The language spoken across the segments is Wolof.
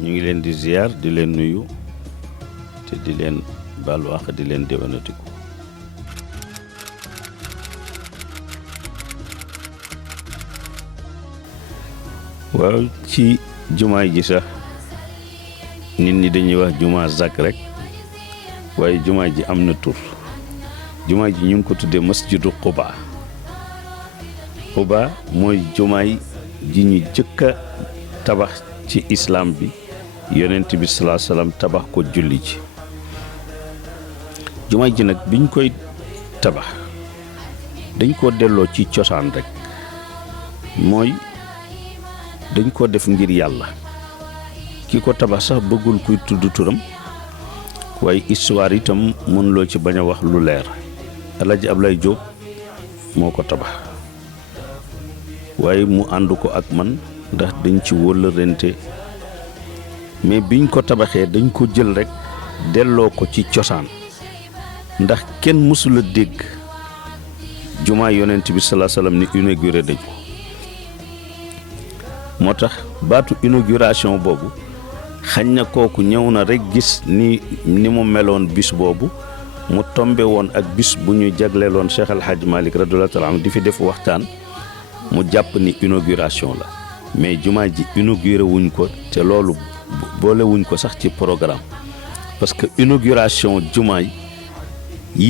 ñu ngi leen di ziar di leen nuyu te di leen baalu àq di leen déwénatiku. waaw ci jumaay ji sax nit ñi dañuy wax jumaa zak rek waaye jumaay ji am na tur. jumaay ji ñu ngi ko tuddee masjidu Quba. Quba mooy jumaay ji ñu jëkk a tabax ci islam bi yonent bi salaa salaam tabax ko julli ji. jumaay ji nag biñ koy tabax dañ ko delloo ci cosaan rek mooy dañ ko def ngir yàlla. ki ko tabax sax bëggul kuy tudd turam waaye histoire itam mënuloo ci bañ a wax lu leer. Alaaji Ablaye Diop moo ko tabax waaye mu ànd ko ak man ndax dañ ci wóllërante mais biñ ko tabaxee dañ ko jël rek delloo ko ci cosaan ndax kenn mësula dégg jumaa yonent bi salaa salaam ni inauguré dañ ko. moo tax baatu inauguration boobu xañ na kooku ñëw na rek gis ni mu meloon bis boobu mu tombe woon ak bis bu ñu jagleeloon Cheikh El Hadj Malick radiyallahu taala anhu di fi def waxtaan mu jàpp ni inauguration la mais jumaa ji inauguré wuñ ko te loolu boole wuñ ko sax ci programme parce que inauguration jumaa yi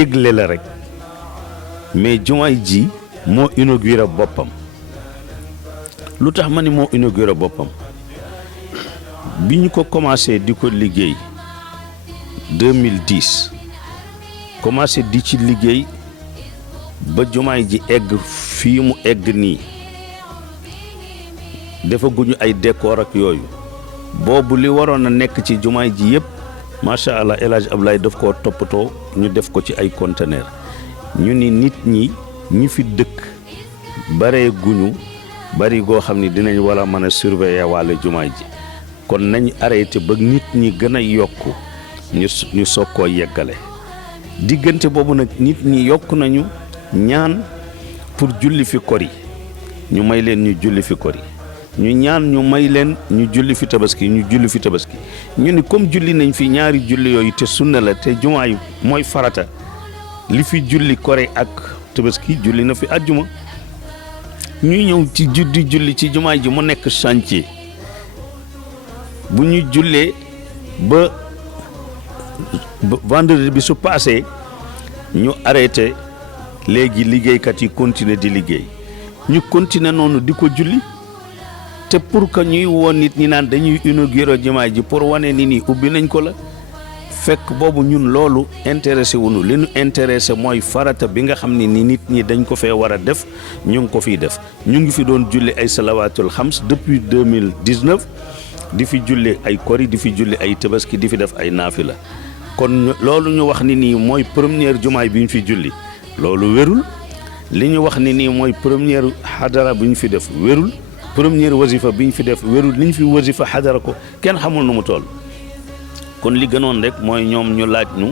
yëgle la rek mais jumaa ji moo inauguré boppam. lu tax ma ni moo inauguré boppam bi ñu ko commencé di ko liggéey 2010 commencé di ci liggéey ba jumaay ji egg fii mu egg nii defaguñu ay décor ak yooyu boobu li waroon a nekk ci jumaay ji yëpp macha allah El Hadj Ablaye daf koo toppatoo ñu def ko ci ay conteneur ñu ni nit ñi fi dëkk baree guñu bari goo xam ni dinañ war a mën a surveiller wàllu jumaay ji kon nañ arrêté ba nit ñi gën a yokku ñu soog koo yeggale. diggante boobu nag nit ñi yokk nañu ñaan pour julli fi kori ñu may leen ñu julli fi kori ñu ñaan ñu may leen ñu julli fi tabaski ñu julli fi tabaski ñu ni comme julli nañ fi ñaari julli yooyu te sunna la te jumaay mooy farata li fi julli kori ak tabaski julli na fi àjjuma. ñuy ñëw ci di julli ci jumaa ji mu nekk chantier bu ñu jullee ba vendredi bi su passé ñu arrêté léegi liggéeykat yi continuer di liggéey ñu continuer noonu di ko julli te pour que ñuy woon nit ñi naan dañuy inaugurer jumaa ji pour wane ni nii ubbi nañ ko la fekk boobu ñun loolu intéressé wuñu li ñu intéressé mooy farata bi nga xam ne ni nit ñi dañ ko fee war a def ñu ngi ko fiy def ñu ngi fi doon julli ay salawaatul xams depuis 2019 di fi julli ay kori di fi julli ay tabaski di fi def ay naafila kon loolu ñu wax ni nii mooy première jumaay bi ñu fi julli loolu wérul li ñu wax ni nii mooy première xadara bi ñu fi def wérul première wasifa bi ñu fi def wérul li ñu fi wasifa xadara ko kenn xamul nu mu toll. kon li gënoon rek mooy ñoom ñu laaj ñu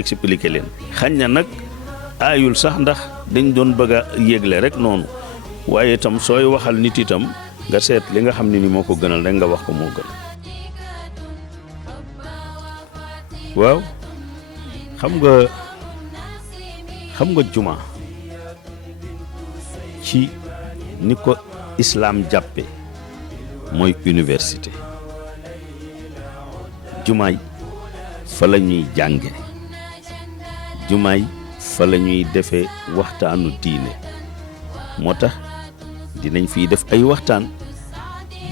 expliquer leen xañ na nag aayul sax ndax dañ doon bëgg a yégle rek noonu waaye itam sooy waxal nit itam nga seet li nga xam ne ni moo ko gënal rek nga wax ko moo gën. waaw xam nga juma ci ni ko islam jàppe mooy université. jumaay fa la ñuy jànge jumaay fa la ñuy defee waxtaanu diine moo tax dinañ fiy def ay waxtaan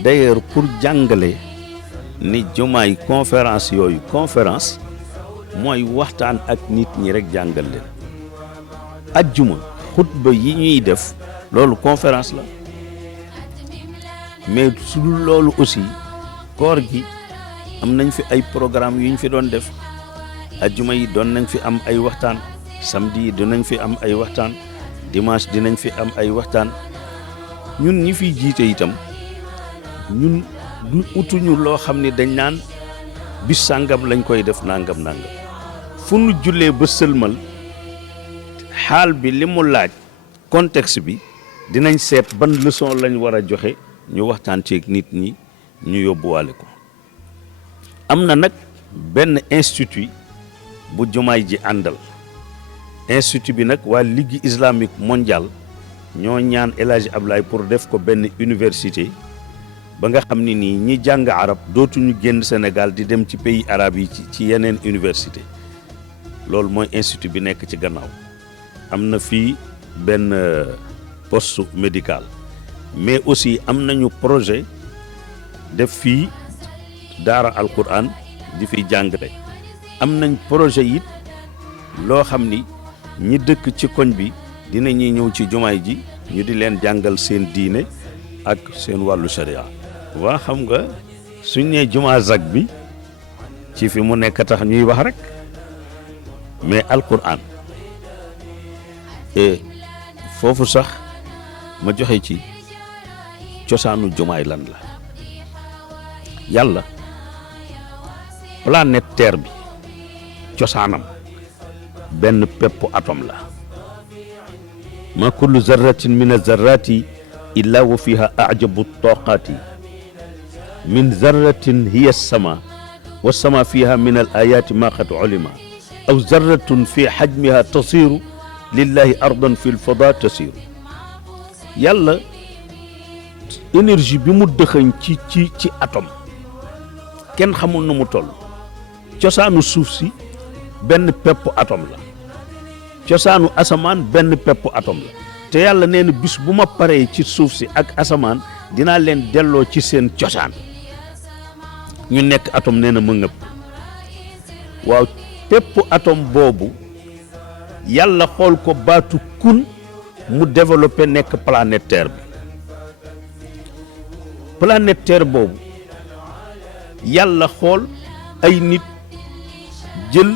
d'ailleurs pour jàngale ni jumaay conférence yooyu conférence mooy waxtaan ak nit ñi rek jàngal leen. ajjuma xutba yi ñuy def loolu conférence la mais su dul loolu aussi koor gi am nañ fi ay programme yu ñu fi doon def ajjuma yi doon nañ fi am ay waxtaan samedi yi dinañ fi am ay waxtaan dimanche dinañ fi am ay waxtaan ñun ñi fiy jiite itam ñun du utuñu loo xam ne dañ naan bis sàngam lañ koy def nangam fu nu jullee ba sëlmal xaal bi li mu laaj contexte bi dinañ seet ban leçon lañ war a joxe ñu waxtaan ceeg nit ñi ñu yóbbuwaale ko am na nag benn institut bu jumaay ji àndal institut bi nag waa Ligue islamique mondiale ñoo ñaan El Hadji Abdoulaye pour def ko benn université ba nga xam ni nii ñi jàng arab dootuñu génn Sénégal di dem ci pays arabe yi ci yeneen université loolu mooy institut bi nekk ci gannaaw am na fii benn poste médical mais aussi am nañu projet def fii daara alquran di fi jàngale am nañ projet it loo xam ni ñi dëkk ci koñ bi dinañuy ñëw ci jumaay ji ñu di leen jàngal seen diine ak seen wàllu sharia waa xam nga suñ nee jumaa zag bi ci fi mu nekk tax ñuy wax rek mais alquran et foofu sax ma joxe ci cosaanu jumaay lan la yàlla planète terre bi cosaanam benn peppu atome la ma kullu zarratin min azarrati illa wa fiha ajabu taqati min zarratin hiya as-sama wa sama fiha min al ayati ma qad ulima aw zarratun fi hajmiha tasiru lillahi ardan fi lfada tasiru yàlla énergie bi mu dëxëñ ci atome kenn xamul nu mu toll cosaanu suuf si benn pepp atome la cosaanu asamaan benn pepp atome la te yàlla nee na bis bu ma paree ci suuf si ak asamaan dinaa leen delloo ci seen cosaan ñu nekk atome nee na ma ngëpp waaw pepp atome boobu yàlla xool ko baatu kun mu développé nekk planète terre bi planète terre boobu yàlla xool ay nit jël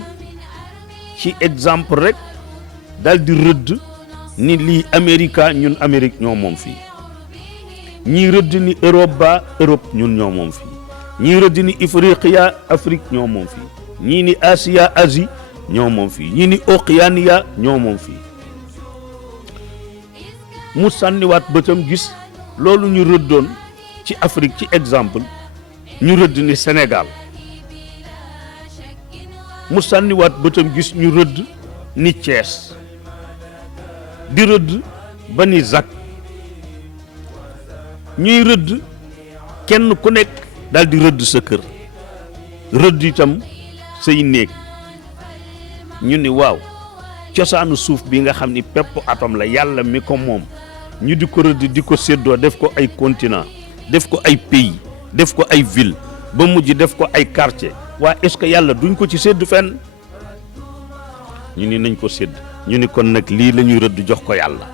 ci exemple rek dal di rëdd ni lii Amérique ñun Amérique ñoo moom fii ñii rëdd ni Europe ba Europe ñun ñoo moom fii ñii rëdd ni Ifriqiya Afrique ñoo moom fii ñii ni Asia Asie ñoo moom fii ñii ni Oceania ñoo moom fii mu sànniwaat bëtam gis loolu ñu rëddoon ci Afrique ci exemple ñu rëdd ni Sénégal mu sànniwaat bëtam gis ñu rëdd ni Thiès di rëdd ba ni Zac ñuy rëdd kenn ku nekk daal di rëdd sa kër rëdd itam say néeg ñu ni waaw cosaanu suuf bi nga xam ni pepp atome la yàlla mi ko moom ñu di ko rëdd di ko séddoo def ko ay continent def ko ay pays def ko ay ville ba mujj def ko ay quartier waa est-ce que yàlla duñ ko ci sédd fenn ñu ni nañ ko sédd ñu ni kon nag lii la ñuy rëdd jox ko yàlla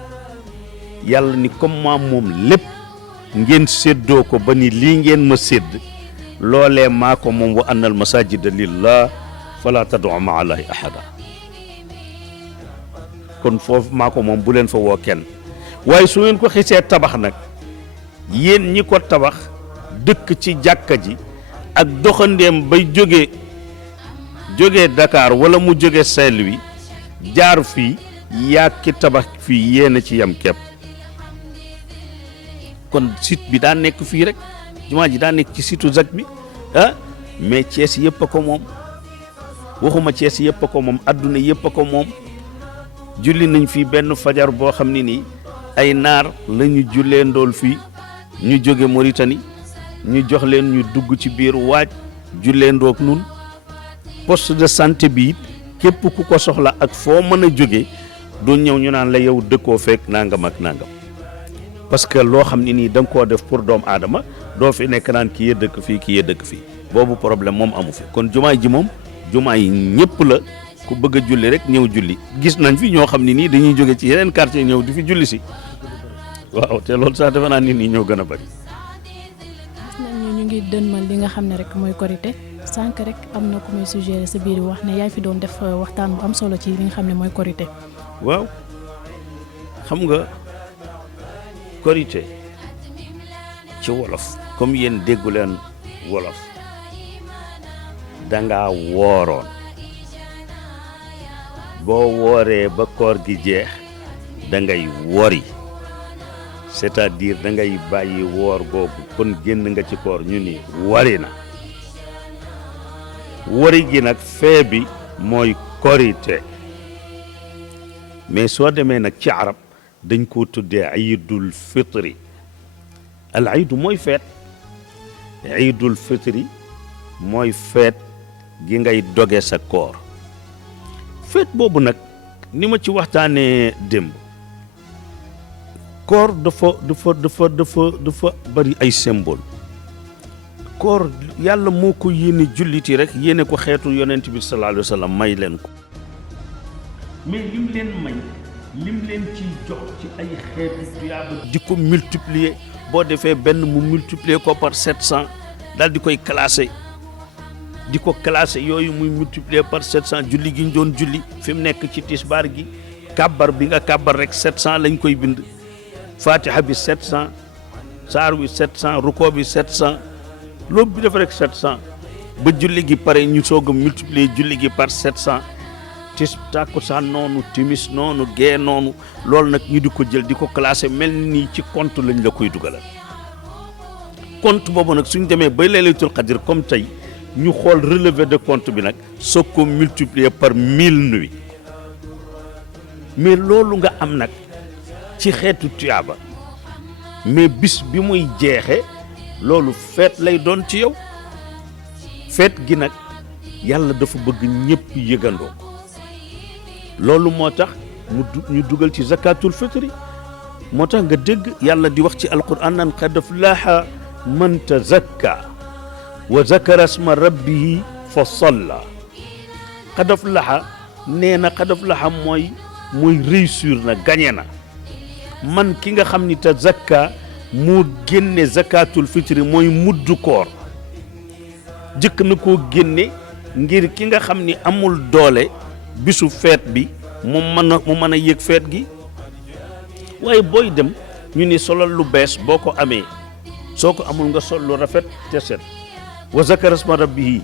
yàlla ni comme maa moom lépp ngeen séddoo ko ba ni lii ngeen ma sédd loolee maa ko moom wa annal masajida lillah fala tad'u ma'a allahi ahada kon foofu maa ko moom bu leen fa woo kenn waaye su ngeen ko xisee tabax nag yéen ñi ko tabax dëkk ci jàkka ji ak doxandeem bay jóge Dakar wala mu jóge Saint-Louis jaar fii yaa ki tabax fii yéen a ci yam kepp kon site bi daa nekk fii rek jumaa ji daa nekk ci site Zac bi ah mais Thiès yëpp a ko moom waxuma Thiès yëpp a ko moom adduna yëpp a ko moom julli nañ fii benn fajar boo xam ne nii ay naar la ñu jullee ndool fii ñu jóge Mauritanie ñu jox leen ñu dugg ci biir waaj jullee ndoog nun poste de santé bi it képp ku ko soxla ak foo mën a jóge du ñëw ñu naan la yow dëkkoo fekk nangam ak nangam parce que loo xam ne nii da nga koo def pour doomu aadama doo fi nekk naan kii yee dëkk fii kii yee dëkk fii boobu problème moom amu fi kon jumaa ji moom jumaa yi ñëpp la ku bëgg a julli rek ñëw julli gis nañ fi ñoo xam ne nii dañuy jóge ci yeneen quartier ñëw di fi julli si waaw te loolu sax defe naa nit ñi ñoo gën a bari. gis nañ ñu ngi dënmal li nga xam ne rek mooy korité sànq rek am na ku may suggéré sa biir wax ne yaay fi doon def waxtaan bu am solo ci li nga xam ne mooy korité. waaw xam nga korité ci wolof comme yéen déggu leen wolof dangaa wooroon boo wooree ba koor gi jeex da ngay wori c'est-à-dire da ngay bàyyi woor googu kon génn nga ci koor ñu ni wari na wari gi nag fee bi mooy korite mais soo demee nag ci arab dañ koo tuddee iidul fitri al iidu mooy feet iidul fitri mooy feet gi ngay doge sa koor feet boobu nag ni ma ci waxtaanee démb koor dafa bari ay symbole koor yàlla moo ko yéene julliti rek yéene ko xeetu yonent bi sallallahu alayhi wa sallam may leen ko mais lim leen may lim leen ciy jox ci ay xeetu tuyaaba di ko multiplier boo defee benn mu multiplier ko par 700 daal di koy classé di ko classé yooyu muy multiplier par 700 julli gi ñu doon julli fi mu nekk ci tisbaar gi kàbbar bi nga kàbbar rek 700 lañ koy bind fatiha bi 700 saar wi 700 ruko bi 700 loolu bi def rek 700 ba julli gi pare ñu soog a multiplier julli gi par 700 takkusaan noonu timis noonu gee noonu loolu nag ñu di ko jël di ko classé mel ni ci compte lañ la koy dugalal compte boobu nag suñ demee ba laylatul qadr comme tey ñu xool relevé de compte bi nag soog ko multiplier par 1000 nuits mais loolu nga am nag ci xeetu tuyaaba mais bis bi muy jeexe loolu feet lay doon ci yow feet gi nag yàlla dafa bëgg ñëpp yëgandoo loolu moo tax ñu dugal ci zakatul fitri moo tax nga dégg yàlla di wax ci alquran naan qad aflaha man tazakka wa zakara asma rabbihi fa salla qad aflaha nee na qad aflaha mooy réussir na gagné na man ki nga xam ni tazakka moo génne zakatul fitri mooy muddu koor jëkk na koo génne ngir ki nga xam ni amul doole bisu feet bi mu mën a yëg feet gi waaye booy dem ñu ni solal lu bees boo ko amee soo ko amul nga sol lu rafet te set wa zakara asma rabbihi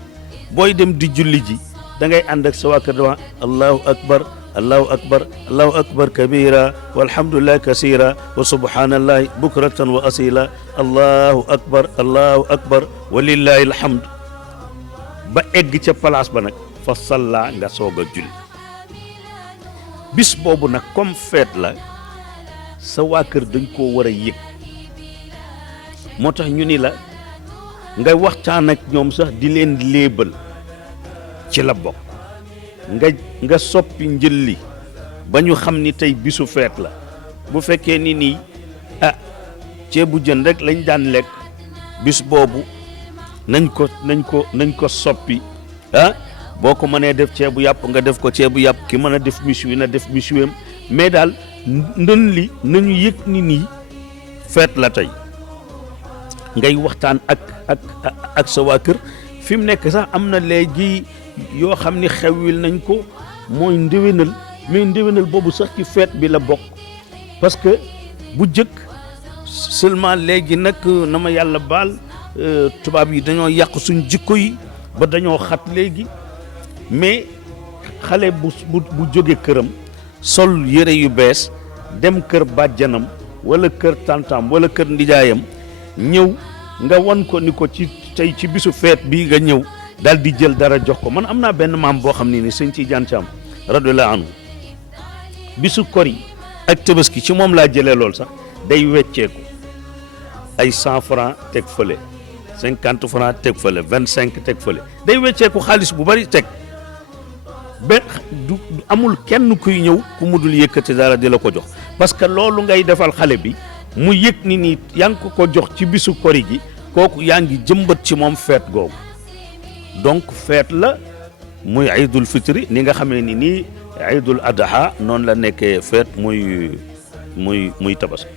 booy dem di julli ji da ngay ànd ak sa waa kër dama allahu akbar allahu akbar allahu akbar kabira walhamdulillahi kasira wa subhanallahi bukratan wa asila allahu akbar walillahi alhamd ba egg ca place ba nag fa salla nga soog a julli bis boobu nag comme feet la sa waa kër dañ koo war a yëg moo tax ñu ni la nga waxtaan ak ñoom sax di leen léebal ci la bokk nga soppi njëlli ba ñu xam ni tey bisu feet la bu fekkee ni nii ceebu jën rek lañ daan lekk bis boobu nañ ko soppi boo ko mënee def ceebu yàpp nga def ko ceebu yàpp ki mën a def méchoui na def méchouiam mais daal ndën li nañu yëg ni nii feet la tey ngay waxtaan ak sa waa kër fi mu nekk sax am na léegi yoo xam ni xewwil nañ ko mooy ndéwénal mais ndéwénal boobu sax ci feet bi la bokk parce que bu jëkk seulement léegi nag na ma yàlla baal tubaab yi dañoo yàq suñ jikko yi ba dañoo xat léegi mais xale bu jóge këram sol yére yu bees dem kër bàjjanam wala kër tantam wala kër ndijaayam ñëw nga wan ko ni ko ci tey ci bisu feet bii nga ñëw daal di jël dara jox ko man am naa benn maam boo xam ne ni sëñ ci jancaam radiyallahu anhu bisu kori ak tabaski ci moom laa jëlee lool sax day wecceeku ay 100 francs teg fële 50 francs teg fële 25 teg fële day wecceeku xaalis bu bari teg benn du amul kenn kuy ñëw ku mu dul yëkkati dara di la ko jox parce que loolu ngay defal xale bi mu yëg ni nii yaa ngi ko jox ci bisu kori gi kooku yaa ngi jëmbat ci moom feet googu donc feet la muy iidul fitri ni nga xamee ni nii iidul adha noonu la nekkee feet muy tabaski